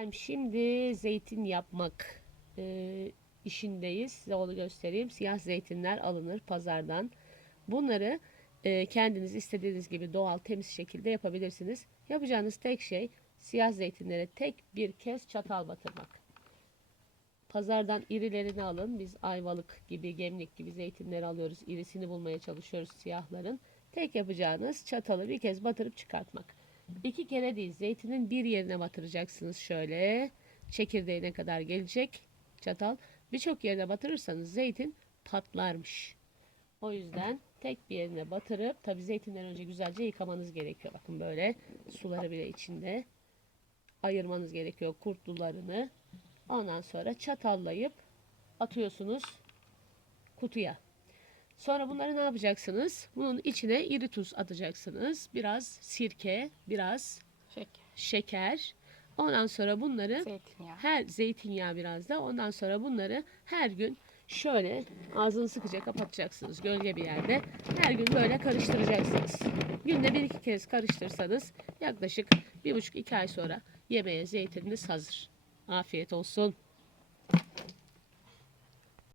Efendim şimdi zeytin yapmak e, işindeyiz. Size onu göstereyim. Siyah zeytinler alınır pazardan. Bunları e, kendiniz istediğiniz gibi doğal temiz şekilde yapabilirsiniz. Yapacağınız tek şey siyah zeytinlere tek bir kez çatal batırmak. Pazardan irilerini alın. Biz ayvalık gibi, gemlik gibi zeytinleri alıyoruz. İrisini bulmaya çalışıyoruz siyahların. Tek yapacağınız çatalı bir kez batırıp çıkartmak. İki kere değil, zeytinin bir yerine batıracaksınız şöyle. Çekirdeğine kadar gelecek çatal. Birçok yerine batırırsanız zeytin patlarmış. O yüzden tek bir yerine batırıp, tabi zeytinden önce güzelce yıkamanız gerekiyor. Bakın böyle suları bile içinde. Ayırmanız gerekiyor kurtlularını. Ondan sonra çatallayıp atıyorsunuz kutuya. Sonra bunları ne yapacaksınız? Bunun içine iri tuz atacaksınız. Biraz sirke, biraz Şeker. şeker. Ondan sonra bunları Zeytinyağı. her zeytinyağı biraz da. Ondan sonra bunları her gün şöyle ağzını sıkıca kapatacaksınız gölge bir yerde. Her gün böyle karıştıracaksınız. Günde bir iki kez karıştırsanız yaklaşık bir buçuk iki ay sonra yemeğe zeytininiz hazır. Afiyet olsun.